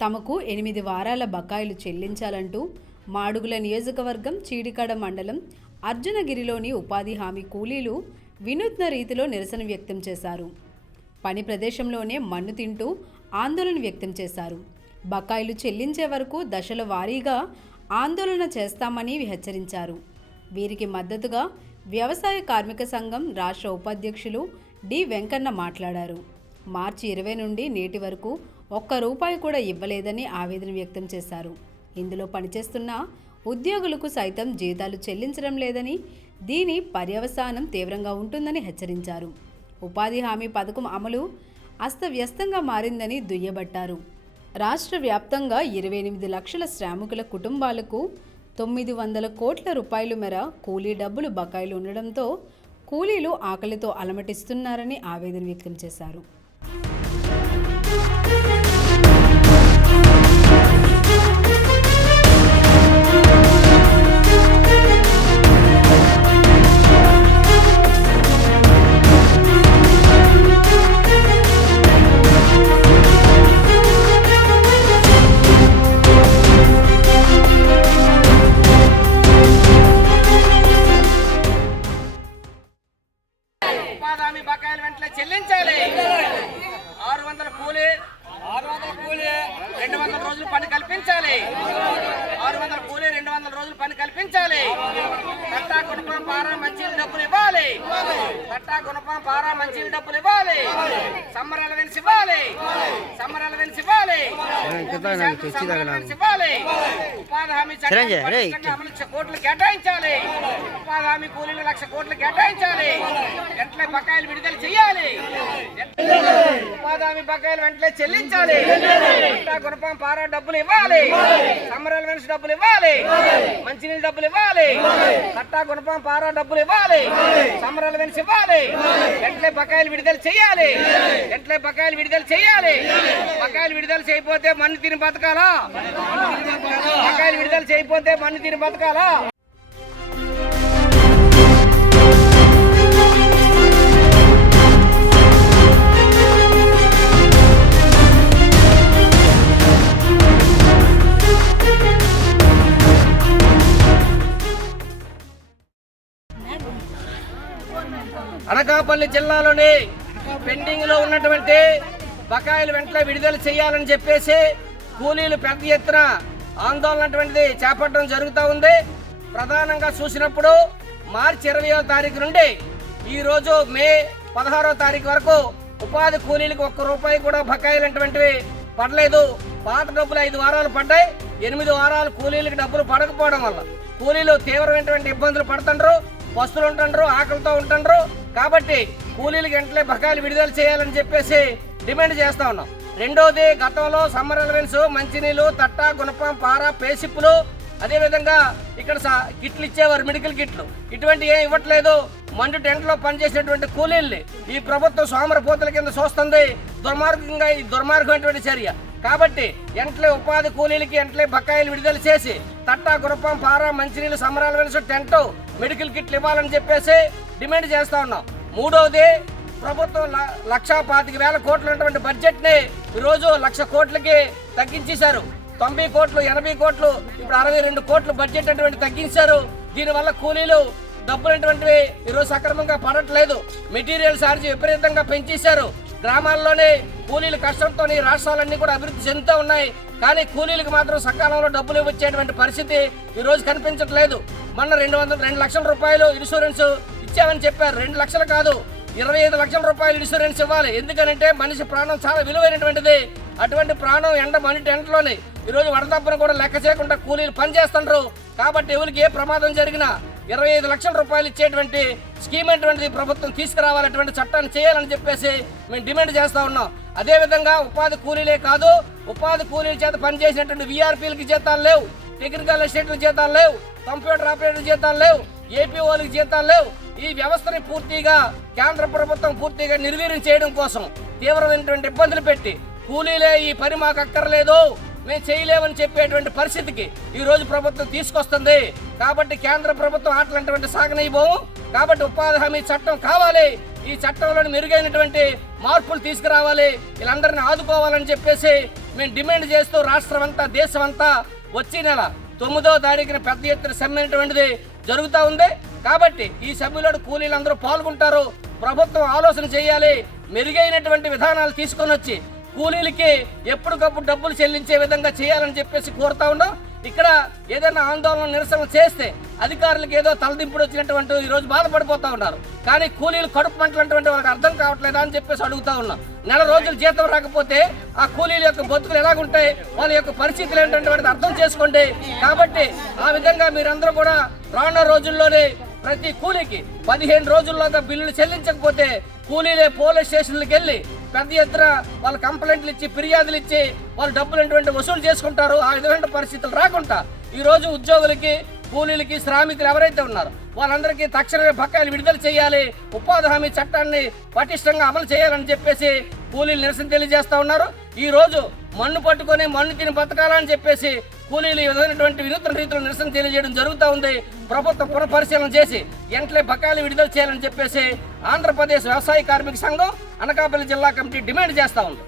తమకు 8 వారాల బకాయిలు చెల్లించాలంటూ మాడుగుల నియోజకవర్గం చీడికాడ మండలం అర్జునగిరిలోని ఉపాధి హామీ కూలీలు వినూత్న రీతిలో నిరసన వ్యక్తం చేశారు. పని ప్రదేశంలోనే మన్ను తింటూ ఆందోళన వ్యక్తం చేశారు. బకాయిలు చెల్లించే వరకు దశల వారీగా ఆందోళన చేస్తామని హెచ్చరించారు. వీరికి మద్దతుగా వ్యవసాయ కార్మిక సంఘం రాష్ట్ర ఉపాధ్యక్షులు డి వెంకన్న మాట్లాడారు. మార్చి 20 నుండి నేటి వరకు ₹1 కూడా ఇవ్వలేదని ఆవేదన వ్యక్తం చేశారు. ఇందులో పనిచేస్తున్న ఉద్యోగులకు సైతం జీతాలు చెల్లించడం లేదని, దీని పర్యవసానం తీవ్రంగా ఉంటుందని హెచ్చరించారు. ఉపాధి హామీ పథకం అమలు అస్తవ్యస్తంగా మారిందని దుయ్యబట్టారు. రాష్ట్ర వ్యాప్తంగా 28 లక్షల శ్రామికుల కుటుంబాలకు 900 కోట్ల రూపాయల మేర కూలీ డబ్బులు బకాయిలు ఉండడంతో కూలీలు ఆకలితో అలమటిస్తున్నారని ఆవేదన వ్యక్తం చేశారు. ఉపాధి బకాయిలు వెంటనే చెల్లించాలి. 600 కూలీ 200 రోజులు పని కల్పించాలి. 600 కూలీ 200 రోజులు పని కల్పించాలి. కట్టా గుణపం పారా మంచినీళ్ళ డబ్బులు ఇవ్వాలి. కట్టా గుణపం పారా మంచినీళ్ళ డబ్బులు ఇవ్వాలి. సమ్మర్ అలవెన్స్ ఇవ్వాలి. సమ్మర్ అలవెన్స్ ఇవ్వాలి. ఉపాధి హామీ చట్టం ₹1,00,00,000 కోట్లు కేటాయించాలి. ఉపాధి హామీ కూలీలు ₹1,00,00,000 కోట్లు కేటాయించాలి. వెంటనే బకాయిలు విడుదల చేయాలి. ఉపాధి హామీ బకాయిలు వెంటనే చెల్లించాలి. కట్టా గుణపం పారా డబ్బులు ఇవ్వాలి. సమ్మర్ అలవెన్స్ డబ్బులు ఇవ్వాలి. మంచినీళ్ళ డబ్బులు ఇవ్వాలి. కట్టా గుణపం పారా డబ్బులు ఇవ్వాలి. సమ్మర్ అలవెన్స్ ఇవ్వాలి. వెంటనే బకాయిలు విడుదల చేయాలి. వెంటనే బకాయిలు విడుదల చేయాలి. బకాయిలు విడుదల చేయకపోతే మన్ను తిని బతకాలా? బకాయిలు విడుదల చేయకపోతే మన్ను తిని బతకాలా? అనకాపల్లి జిల్లాలోని పెండింగ్ లో ఉన్నటువంటి బకాయిలు వెంటనే విడుదల చేయాలని చెప్పేసి కూలీలు పెద్ద ఎత్తున ఆందోళన చేపట్టడం జరుగుతూ ఉంది. ప్రధానంగా చూసినప్పుడు మార్చి 20వ తారీఖు నుండి ఈ రోజు మే 16వ తారీఖు వరకు ఉపాధి కూలీలకు ₹1 కూడా బకాయిలు పడలేదు. పాత డబ్బులు 5 వారాలు పడ్డాయి. 8 వారాలు కూలీలకు డబ్బులు పడకపోవడం వల్ల కూలీలు తీవ్రమైనటువంటి ఇబ్బందులు పడుతుండ్రు, పస్తులు ఉంటుండ్రు, ఆకలితో ఉంటుండ్రు. కాబట్టి కూలీలకు వెంటనే బకాయిలు విడుదల చేయాలని చెప్పేసి డిమాండ్ చేస్తా ఉన్నాం. రెండోది, గతంలో సమ్మర్ అలవెన్స్, మంచినీళ్ళు, తట్ట, గుణపం, పారా, పేసిప్పులు, అదేవిధంగా ఇక్కడ కిట్లు ఇచ్చేవారు, మెడికల్ కిట్లు. ఇటువంటి ఏం ఇవ్వట్లేదు. మండు టెంట్లో పనిచేసేటువంటి కూలీల్ని ఈ ప్రభుత్వం సోమరపోతుల కింద చూస్తుంది. దుర్మార్గంగా ఈ దుర్మార్గమైనటువంటి చర్య. కాబట్టి వెంటనే ఉపాధి కూలీలకి వెంటనే బకాయిలు విడుదల చేసి తట్టా, గుణపం, పారా, మంచినీళ్ళు, సమ్మర్ అలవెన్స్, టెంట్, మెడికల్ కిట్లు ఇవ్వాలని చెప్పేసి డిమాండ్ చేస్తా ఉన్నాం. మూడవది, ప్రభుత్వం 1,25,000 కోట్లు ఉన్నటువంటి బడ్జెట్ ని ఈరోజు 1,00,000 కోట్లకి తగ్గించేశారు. 90 కోట్లు, 80 కోట్లు, ఇప్పుడు 62 కోట్లు బడ్జెట్ తగ్గించారు. దీనివల్ల కూలీలు డబ్బులు ఈరోజు సక్రమంగా పడట్లేదు. మెటీరియల్ ఛార్జ్ విపరీతంగా పెంచేశారు. గ్రామాల్లోనే కూలీలు కష్టంతో రాష్ట్రాలన్నీ కూడా అభివృద్ధి చెందుతూ ఉన్నాయి. కానీ కూలీలకు మాత్రం సకాలంలో డబ్బులు వచ్చేటువంటి పరిస్థితి ఈ రోజు కనిపించట్లేదు. మొన్న 2 లక్షల రూపాయలు ఇన్సూరెన్స్ ఇచ్చామని చెప్పారు. 2 లక్షలు కాదు, 25 లక్షల రూపాయలు ఇన్సూరెన్స్ ఇవ్వాలి. ఎందుకంటే మనిషి ప్రాణం చాలా విలువైనటువంటిది. అటువంటి ప్రాణం మని టెంట్లోని ఈరోజు వడదబ్బను కూడా లెక్క చేయకుండా కూలీలు పనిచేస్తుండ్రు. కాబట్టి ఎవరికి ఏ ప్రమాదం జరిగినా 25 లక్షల రూపాయలు ఇచ్చేటువంటి స్కీమ్ ప్రభుత్వం తీసుకురావాలటువంటి చట్టాన్ని చేయాలని చెప్పేసి మేము డిమాండ్ చేస్తా ఉన్నాం. అదేవిధంగా ఉపాధి కూలీలే కాదు, ఉపాధి కూలీల చేత పనిచేసినటువంటి వీఆర్పీలకి జీతాలు లేవు, టెక్నికల్ అసిస్టెంట్ల జీతాలు లేవు, కంప్యూటర్ ఆపరేటర్ జీతాలు లేవు, ఏపీఓలకి జీతాలు లేవు. ఈ వ్యవస్థని పూర్తిగా కేంద్ర ప్రభుత్వం పూర్తిగా నిర్వీర్యం చేయడం కోసం తీవ్రమైనటువంటి ఇబ్బందులు పెట్టి కూలీలే ఈ పని మాకు అక్కర్లేదు, మేము చేయలేమని చెప్పేటువంటి పరిస్థితికి ఈ రోజు ప్రభుత్వం తీసుకొస్తుంది. కాబట్టి కేంద్ర ప్రభుత్వం ఆటలంటే సాగనీయబోము. కాబట్టి ఉపాధి హామీ చట్టం కావాలి. ఈ చట్టంలోని మెరుగైనటువంటి మార్పులు తీసుకురావాలి. వీళ్ళందరినీ ఆదుకోవాలని చెప్పేసి మేము డిమాండ్ చేస్తూ రాష్ట్రం అంతా దేశం అంతా వచ్చే నెల 9వ తారీఖున పెద్ద ఎత్తున సమ్మె అనేటువంటిది జరుగుతూ ఉంది. కాబట్టి ఈ సమ్మెలో కూలీలందరూ పాల్గొంటారు. ప్రభుత్వం ఆలోచన చేయాలి, మెరుగైనటువంటి విధానాలు తీసుకొని వచ్చి కూలీలకి ఎప్పటికప్పుడు డబ్బులు చెల్లించే విధంగా చేయాలని చెప్పేసి కోరుతా ఉన్నాం. ఇక్కడ ఏదైనా ఆందోళన నిరసన చేస్తే అధికారులకు ఏదో తలదింపుడు వచ్చినటువంటి ఈరోజు బాధపడిపోతా ఉన్నారు. కానీ కూలీలు కడుపు మంటలంటువంటి వాళ్ళకి అర్థం కావట్లేదా అని చెప్పేసి అడుగుతా ఉన్నాం. నెల రోజులు జీతం రాకపోతే ఆ కూలీల యొక్క బతుకులు ఎలాగుంటాయి, వాళ్ళ యొక్క పరిస్థితులు ఏంటంటే వాటిని అర్థం చేసుకోండి. కాబట్టి ఆ విధంగా మీరందరూ కూడా రానున్న రోజుల్లోనే ప్రతి కూలీకి 15 రోజుల్లోగా బిల్లులు చెల్లించకపోతే కూలీలే పోలీస్ స్టేషన్లకు వెళ్ళి పెద్ద ఎత్తున వాళ్ళ కంప్లైంట్లు ఇచ్చి ఫిర్యాదులు ఇచ్చి వాళ్ళు డబ్బులు వసూలు చేసుకుంటారు. ఆ విధమైన పరిస్థితులు రాకుండా ఈరోజు ఉద్యోగులకి, కూలీలకి, శ్రామికులు ఎవరైతే ఉన్నారో వాళ్ళందరికీ తక్షణమే బకాయిలు విడుదల చేయాలి, ఉపాధి హామీ చట్టాన్ని పటిష్టంగా అమలు చేయాలని చెప్పేసి కూలీలు నిరసన తెలియజేస్తా ఉన్నారు. ఈ రోజు మన్ను పట్టుకొని మన్ను తిని బతకాలని చెప్పేసి కూలీలు ఈ విధమైనటువంటి వినూత్న రీతిలో నిరసన తెలియజేయడం జరుగుతూ ఉంది. ప్రభుత్వం పునఃపరిశీలన చేసి వెంటనే బకాయిలు విడుదల చేయాలని చెప్పేసి ఆంధ్రప్రదేశ్ వ్యవసాయ కార్మిక సంఘం అనకాపల్లి జిల్లా కమిటీ డిమాండ్ చేస్తూ ఉంది.